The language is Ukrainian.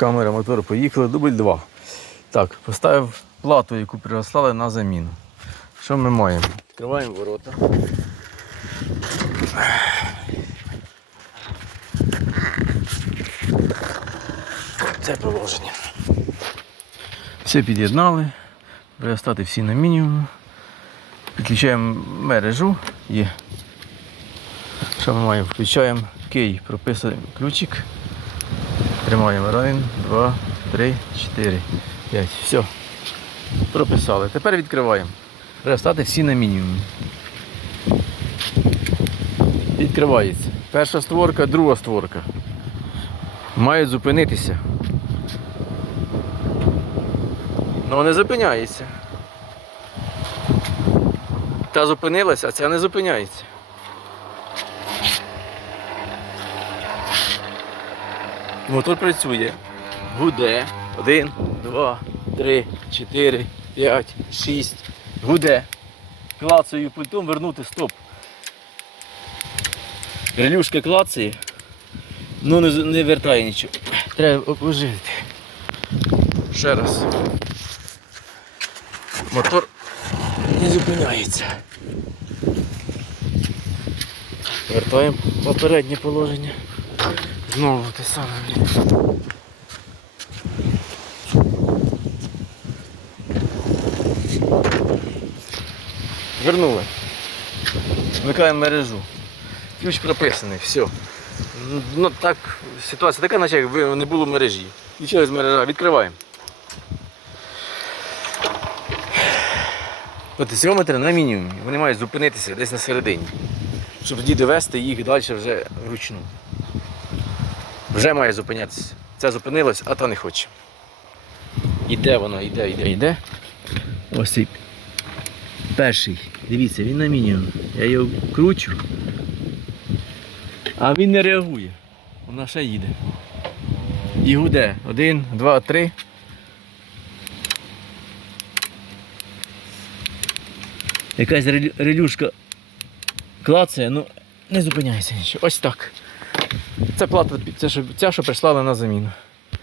Камера, мотор, поїхали, дубль 2. Так, поставив плату, яку прислали на заміну. Що ми маємо? Відкриваємо ворота. Це положення. Все під'єднали. Перестати всі на мінімум. Підключаємо мережу. Є. Що ми маємо? Включаємо кей, прописуємо ключик. Тримаємо. Один, два, три, чотири, п'ять. Все. Прописали. Тепер відкриваємо. Треба всі на мінімум. Відкривається. Перша створка, друга створка. Мають зупинитися. Ну не зупиняється. Та зупинилася, а ця не зупиняється. Мотор працює. Гуде. Один, два, три, чотири, п'ять, шість. Гуде. Клацаю пультом вернути стоп. Релюшка клацає. Ну не, не вертає нічого. Треба опожити. Ще раз. Мотор не зупиняється. Вертаємо попереднє положення. Знову те саме. Вернули. Вмикаємо мережу. Ключ прописаний, все. Ну так, ситуація така, наче якби не було мережі. Включилась мережа, відкриваємо. От сірометри на мінімумі. Вони мають зупинитися десь на середині. Щоб тоді довести їх далі вже вручну. Вже має зупинятися. Це зупинилось, а то не хоче. Іде воно, іде, іде, іде. Ось цей перший. Дивіться, він на мінімум. Я його кручу. А він не реагує. Вона ще їде. І гуде. Один, два, три. Якась релюшка клацає, ну не зупиняється нічого. Ось так. Це плата, це ця, що прислали на заміну.